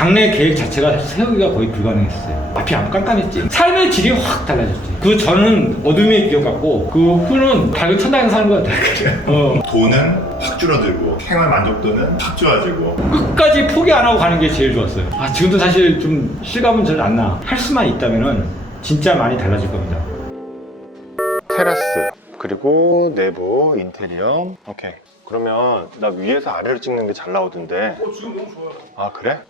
장래 계획 자체가 세우기가 거의 불가능했어요. 앞이 안 깜깜했지. 삶의 질이 확 달라졌지. 그 전은 어둠의 기억 같고 그 후는 밝은 천당에서 사는 것 같아요. 돈은 확 줄어들고 생활 만족도는 확 좋아지고. 끝까지 포기 안 하고 가는 게 제일 좋았어요. 지금도 사실 좀 실감은 잘 안 나. 할 수만 있다면은 진짜 많이 달라질 겁니다. 테라스 그리고 내부 인테리어. 오케이. 그러면 나 위에서 아래로 찍는 게 잘 나오던데. 지금 너무 좋아요. 아 그래?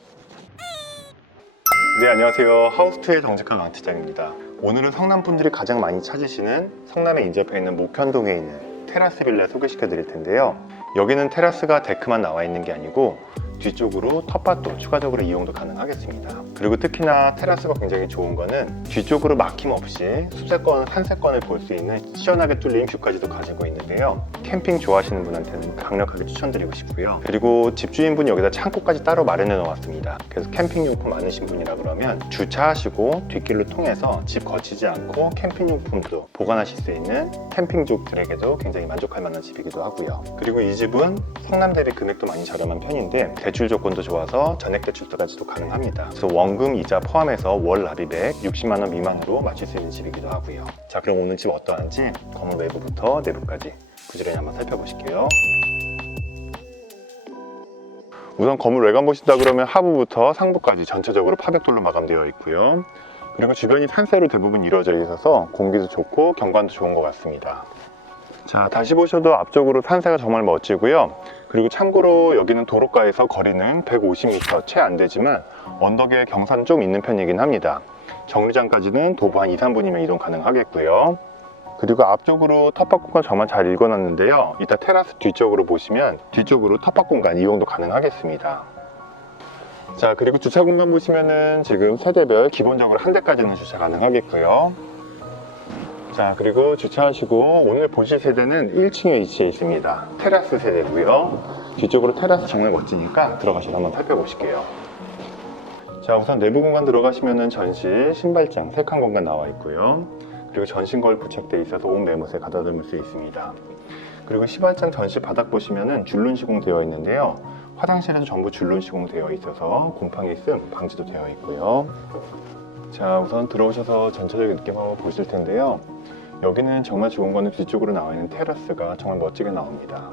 네, 안녕하세요. 하우스2의 정직한 강팀장입니다. 오늘은 성남 분들이 가장 많이 찾으시는 성남에 인접해 있는 목현동에 있는 테라스 빌라 소개시켜 드릴 텐데요. 여기는 테라스가 데크만 나와 있는 게 아니고 뒤쪽으로 텃밭도 추가적으로 이용도 가능하겠습니다. 그리고 특히나 테라스가 굉장히 좋은 거는 뒤쪽으로 막힘없이 숲세권, 산세권을 볼 수 있는 시원하게 뚫린 뷰까지도 가지고 있는데요. 캠핑 좋아하시는 분한테는 강력하게 추천드리고 싶고요. 그리고 집주인분이 여기다 창고까지 따로 마련해 놓았습니다. 그래서 캠핑용품 많으신 분이라 그러면 주차하시고 뒷길로 통해서 집 거치지 않고 캠핑용품도 보관하실 수 있는 캠핑족들에게도 굉장히 만족할 만한 집이기도 하고요. 그리고 이 집은 성남 대비 금액도 많이 저렴한 편인데 대출 조건도 좋아서 전액 대출까지도 가능합니다. 그래서 원금 이자 포함해서 월 납입액 60만 원 미만으로 마칠 수 있는 집이기도 하고요. 자, 그럼 오늘 집 어떠한지 건물 외부부터 내부까지 부지런히 한번 살펴보실게요. 우선 건물 외관 보신다 그러면 하부부터 상부까지 전체적으로 파벽돌로 마감되어 있고요. 그리고 주변이 산세로 대부분 이루어져 있어서 공기도 좋고 경관도 좋은 것 같습니다. 자, 다시 보셔도 앞쪽으로 산세가 정말 멋지고요. 그리고 참고로 여기는 도로가에서 거리는 150m 채 안 되지만 언덕에 경사는 좀 있는 편이긴 합니다. 정류장까지는 도보 한 2, 3분이면 이동 가능하겠고요. 그리고 앞쪽으로 텃밭 공간 정말 잘 읽어놨는데요. 이따 테라스 뒤쪽으로 보시면 뒤쪽으로 텃밭 공간 이용도 가능하겠습니다. 자, 그리고 주차 공간 보시면은 지금 세대별 기본적으로 한 대까지는 주차 가능하겠고요. 자, 그리고 주차하시고 오늘 보실 세대는 1층에 위치해 있습니다. 테라스 세대고요. 뒤쪽으로 테라스 정말 멋지니까 들어가셔서 한번 살펴보실게요. 자, 우선 내부 공간 들어가시면은 전시, 신발장, 세칸 공간 나와 있고요. 그리고 전신 거울 부착되어 있어서 온 매못에 가다듬을 수 있습니다. 그리고 신발장 전시 바닥 보시면은 줄눈 시공되어 있는데요. 화장실은 전부 줄눈 시공되어 있어서 곰팡이 씀 방지도 되어 있고요. 자, 우선 들어오셔서 전체적인 느낌 한번 보실 텐데요. 여기는 정말 좋은 거는 뒤쪽으로 나와 있는 테라스가 정말 멋지게 나옵니다.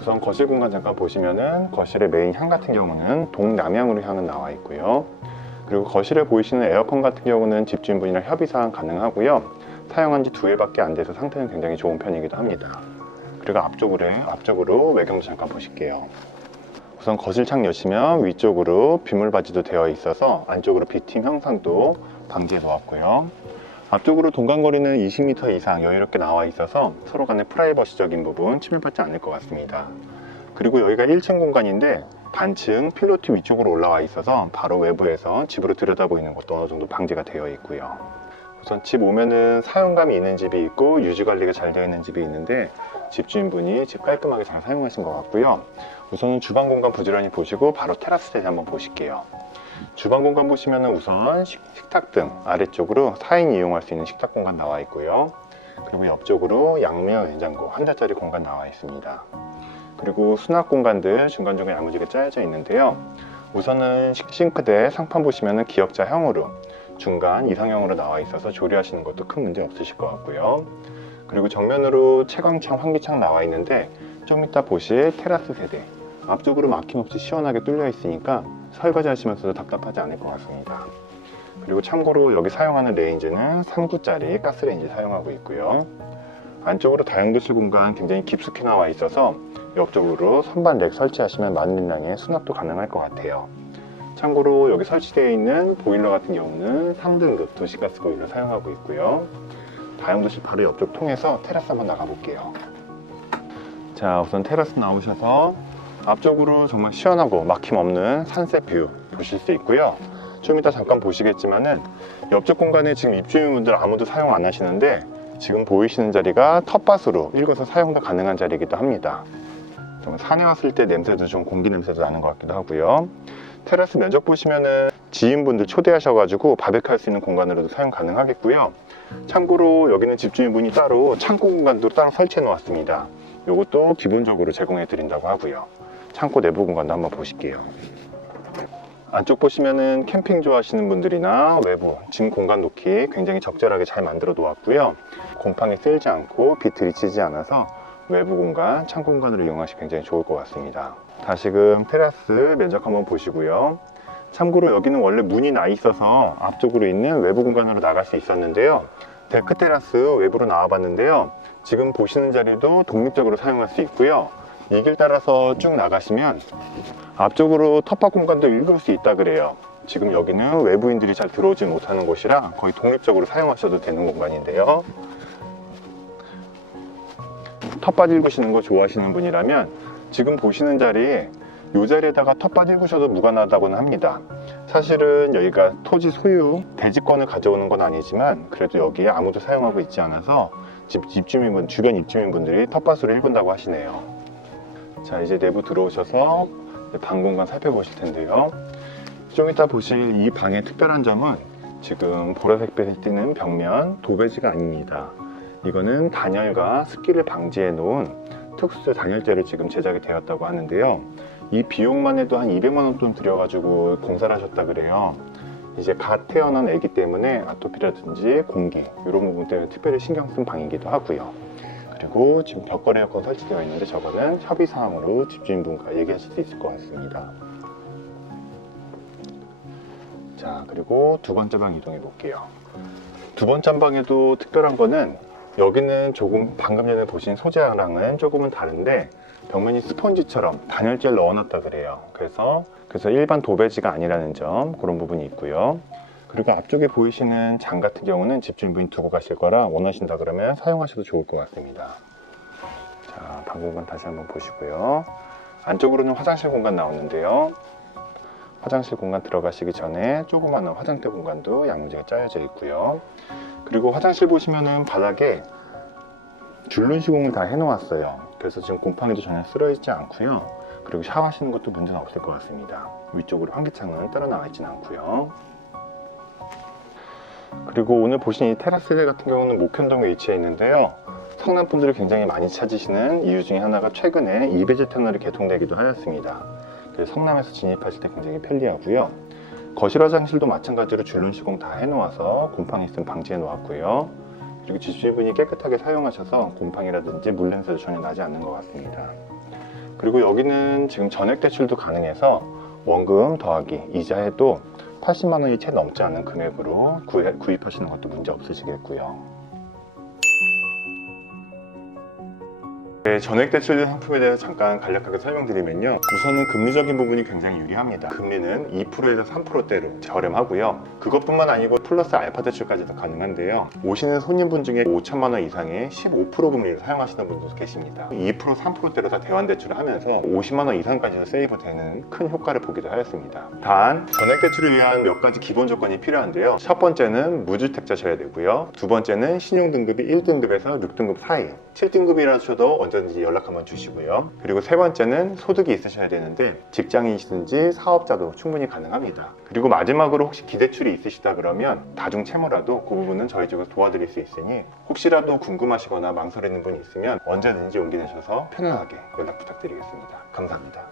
우선 거실 공간 잠깐 보시면은 거실의 메인 향 같은 경우는 동남향으로 향은 나와 있고요. 그리고 거실에 보이시는 에어컨 같은 경우는 집주인분이랑 협의사항 가능하고요. 사용한 지 2회밖에 안 돼서 상태는 굉장히 좋은 편이기도 합니다. 그리고 앞쪽으로 외경도 잠깐 보실게요. 우선 거실 창 여시면 위쪽으로 빗물바지도 되어 있어서 안쪽으로 비팀 형상도 방지해 놓았고요. 앞쪽으로 동간거리는 20m 이상 여유롭게 나와 있어서 서로 간의 프라이버시적인 부분 침해받지 않을 것 같습니다. 그리고 여기가 1층 공간인데 단층 필로티 위쪽으로 올라와 있어서 바로 외부에서 집으로 들여다 보이는 것도 어느 정도 방지가 되어 있고요. 우선 집 오면은 사용감이 있는 집이 있고 유지관리가 잘 되어 있는 집이 있는데 집주인분이 집 깔끔하게 잘 사용하신 것 같고요. 우선은 주방 공간 부지런히 보시고 바로 테라스 대지 한번 보실게요. 주방 공간 보시면은 우선 식탁 등 아래쪽으로 4인 이용할 수 있는 식탁 공간 나와 있고요. 그리고 옆쪽으로 양면 냉장고 한 자짜리 공간 나와 있습니다. 그리고 수납 공간들 중간중간 야무지게 짜여져 있는데요. 우선은 싱크대 상판 보시면은 기역자형으로 중간 이상형으로 나와 있어서 조리하시는 것도 큰 문제 없으실 것 같고요. 그리고 정면으로 채광창, 환기창 나와 있는데 좀 이따 보실 테라스 세대 앞쪽으로 막힘없이 시원하게 뚫려 있으니까 설거지 하시면서도 답답하지 않을 것 같습니다. 그리고 참고로 여기 사용하는 레인지는 3구짜리 가스레인지 사용하고 있고요. 안쪽으로 다용도실 공간 굉장히 깊숙이 나와 있어서 옆쪽으로 선반 렉 설치하시면 많은 양의 수납도 가능할 것 같아요. 참고로 여기 설치되어 있는 보일러 같은 경우는 3등급 도시가스 보일러 사용하고 있고요. 다용도실 바로 옆쪽 통해서 테라스 한번 나가볼게요. 자, 우선 테라스 나오셔서 앞쪽으로 정말 시원하고 막힘없는 산세 뷰 보실 수 있고요. 좀 이따 잠깐 보시겠지만은 옆쪽 공간에 지금 입주민분들 아무도 사용 안 하시는데 지금 보이시는 자리가 텃밭으로 일궈서 사용도 가능한 자리이기도 합니다. 좀 산에 왔을 때 냄새도 좀 공기 냄새도 나는 것 같기도 하고요. 테라스 면적 보시면은 지인분들 초대하셔가지고 바베큐 할 수 있는 공간으로도 사용 가능하겠고요. 참고로 여기는 집주인분이 따로 창고 공간도 따로 설치해 놓았습니다. 이것도 기본적으로 제공해 드린다고 하고요. 창고 내부 공간도 한번 보실게요. 안쪽 보시면은 캠핑 좋아하시는 분들이나 외부 짐 공간 놓기 굉장히 적절하게 잘 만들어 놓았고요. 곰팡이 쓸지 않고 빛 들이치지 않아서 외부 공간, 창고 공간으로 이용하시 굉장히 좋을 것 같습니다. 다시금 테라스 면적 한번 보시고요. 참고로 여기는 원래 문이 나 있어서 앞쪽으로 있는 외부 공간으로 나갈 수 있었는데요. 데크 테라스 외부로 나와 봤는데요. 지금 보시는 자리도 독립적으로 사용할 수 있고요. 이 길 따라서 쭉 나가시면 앞쪽으로 텃밭 공간도 읽을 수 있다 그래요. 지금 여기는 외부인들이 잘 들어오지 못하는 곳이라 거의 독립적으로 사용하셔도 되는 공간인데요. 텃밭 읽으시는 거 좋아하시는 분이라면 지금 보시는 자리에 이 자리에다가 텃밭 읽으셔도 무관하다고는 합니다. 사실은 여기가 토지 소유, 대지권을 가져오는 건 아니지만 그래도 여기에 아무도 사용하고 있지 않아서 입주민분, 주변 입주민분들이 텃밭으로 읽은다고 하시네요. 자, 이제 내부 들어오셔서 방 공간 살펴보실 텐데요. 좀 이따 보실 이 방의 특별한 점은 지금 보라색빛이 띄는 벽면 도배지가 아닙니다. 이거는 단열과 습기를 방지해 놓은 특수 단열재로 지금 제작이 되었다고 하는데요. 이 비용만 해도 한 200만 원 돈 들여가지고 공사를 하셨다 그래요. 이제 갓 태어난 아기 때문에 아토피라든지 공기 이런 부분 때문에 특별히 신경 쓴 방이기도 하고요. 그리고 지금 벽걸이 에어컨 설치되어 있는데 저거는 협의사항으로 집주인분과 얘기하실 수 있을 것 같습니다. 자, 그리고 두 번째 방 이동해 볼게요. 두 번째 방에도 특별한 거는 여기는 조금 방금 전에 보신 소재랑은 조금은 다른데 벽면이 스펀지처럼 단열재를 넣어놨다 그래요. 그래서 일반 도배지가 아니라는 점, 그런 부분이 있고요. 그리고 앞쪽에 보이시는 장 같은 경우는 집주인분이 두고 가실 거라 원하신다 그러면 사용하셔도 좋을 것 같습니다. 자, 방 공간 다시 한번 보시고요. 안쪽으로는 화장실 공간 나오는데요. 화장실 공간 들어가시기 전에 조그마한 화장대 공간도 야무지게 짜여져 있고요. 그리고 화장실 보시면은 바닥에 줄눈 시공을 다 해놓았어요. 그래서 지금 곰팡이도 전혀 쓸어있지 않고요. 그리고 샤워하시는 것도 문제는 없을 것 같습니다. 위쪽으로 환기창은 따로 나와 있지는 않고요. 그리고 오늘 보신 이 테라스 같은 경우는 목현동에 위치해 있는데요. 성남 분들이 굉장히 많이 찾으시는 이유 중에 하나가 최근에 이베지 터널이 개통되기도 하였습니다. 그래서 성남에서 진입하실 때 굉장히 편리하고요. 거실 화장실도 마찬가지로 줄눈 시공 다 해놓아서 곰팡이 있음 방지해 놓았고요. 그리고 집주인분이 깨끗하게 사용하셔서 곰팡이라든지 물냄새도 전혀 나지 않는 것 같습니다. 그리고 여기는 지금 전액 대출도 가능해서 원금 더하기 이자에도 80만 원이 채 넘지 않는 금액으로 구입하시는 것도 문제 없으시겠고요. 전액대출 상품에 대해서 잠깐 간략하게 설명드리면요. 우선은 금리적인 부분이 굉장히 유리합니다. 금리는 2%에서 3%대로 저렴하고요. 그것뿐만 아니고 플러스 알파 대출까지도 가능한데요. 오시는 손님분 중에 5천만 원 이상의 15% 금리를 사용하시는 분도 계십니다. 2%, 3%대로 다 대환대출을 하면서 50만 원 이상까지도 세이브되는 큰 효과를 보기도 하였습니다. 단, 전액대출을 위한 몇 가지 기본 조건이 필요한데요. 첫 번째는 무주택자셔야 되고요. 두 번째는 신용등급이 1등급에서 6등급 사이, 7등급이라셔도 언제든지 연락 한번 주시고요. 그리고 세 번째는 소득이 있으셔야 되는데 직장인이시든지 사업자도 충분히 가능합니다. 그리고 마지막으로 혹시 기대출이 있으시다 그러면 다중채무라도 그 부분은 저희 쪽에서 도와드릴 수 있으니 혹시라도 궁금하시거나 망설이는 분이 있으면 언제든지 용기 내셔서 편안하게 연락 부탁드리겠습니다. 감사합니다.